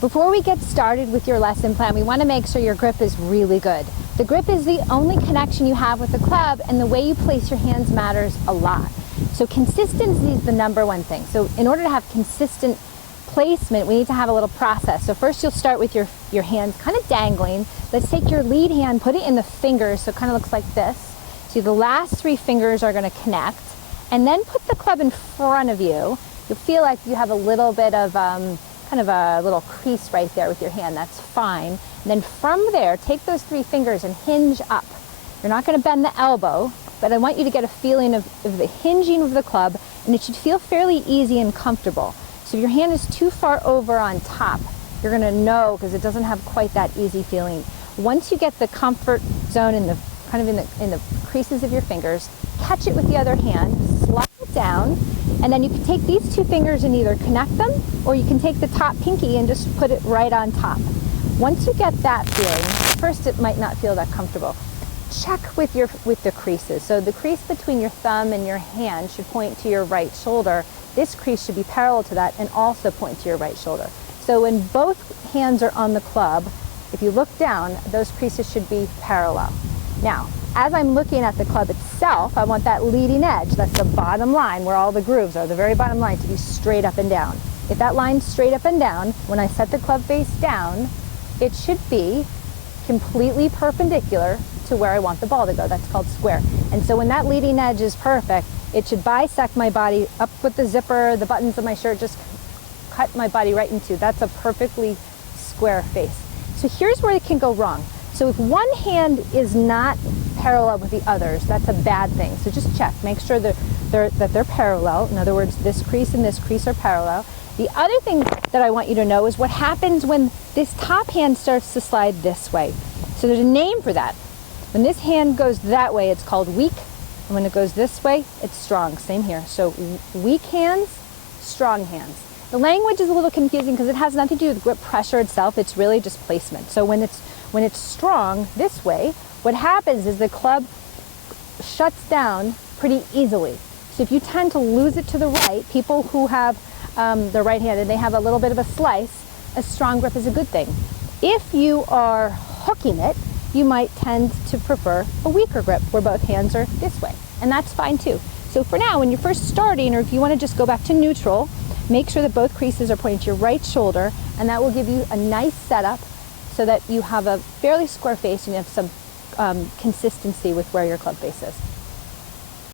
Before we get started with your lesson plan, we want to make sure your grip is really good. The grip is the only connection you have with the club, and the way you place your hands matters a lot. So consistency is the number one thing. So in order to have consistent placement, we need to have a little process. So first you'll start with your hands kind of dangling. Let's take your lead hand, put it in the fingers, so it kind of looks like this. So the last three fingers are going to connect, and then put the club in front of you. You'll feel like you have a little bit of kind of a little crease right there with your hand. That's fine. And then from there, take those three fingers and hinge up. You're not going to bend the elbow, but I want you to get a feeling of the hinging of the club, and it should feel fairly easy and comfortable. So if your hand is too far over on top, you're going to know because it doesn't have quite that easy feeling. Once you get the comfort zone in the kind of in the creases of your fingers, catch it with the other hand, slide it down, and then you can take these two fingers and either connect them, or you can take the top pinky and just put it right on top. Once you get that feeling, at first it might not feel that comfortable. Check with the creases. So the crease between your thumb and your hand should point to your right shoulder. This crease should be parallel to that and also point to your right shoulder. So when both hands are on the club, if you look down, those creases should be parallel. Now, as I'm looking at the club itself, I want that leading edge, that's the bottom line where all the grooves are, the very bottom line, to be straight up and down. If that line's straight up and down, when I set the club face down, it should be completely perpendicular to where I want the ball to go. That's called square. And so when that leading edge is perfect, it should bisect my body up with the zipper, the buttons of my shirt, just cut my body right into. That's a perfectly square face. So here's where it can go wrong. So if one hand is not parallel with the others, that's a bad thing. So just check, make sure that they're parallel. In other words, this crease and this crease are parallel. The other thing that I want you to know is what happens when this top hand starts to slide this way. So there's a name for that. When this hand goes that way, it's called weak, and when it goes this way, it's strong. Same here. So weak hands, strong hands. The language is a little confusing because it has nothing to do with grip pressure itself. It's really just placement. So when it's strong this way, what happens is the club shuts down pretty easily. So if you tend to lose it to the right, people who have the right hand and they have a little bit of a slice, a strong grip is a good thing. If you are hooking it, you might tend to prefer a weaker grip where both hands are this way, and that's fine too. So for now, when you're first starting, or if you want to just go back to neutral, make sure that both creases are pointing to your right shoulder, and that will give you a nice setup so that you have a fairly square face and you have some consistency with where your club face is.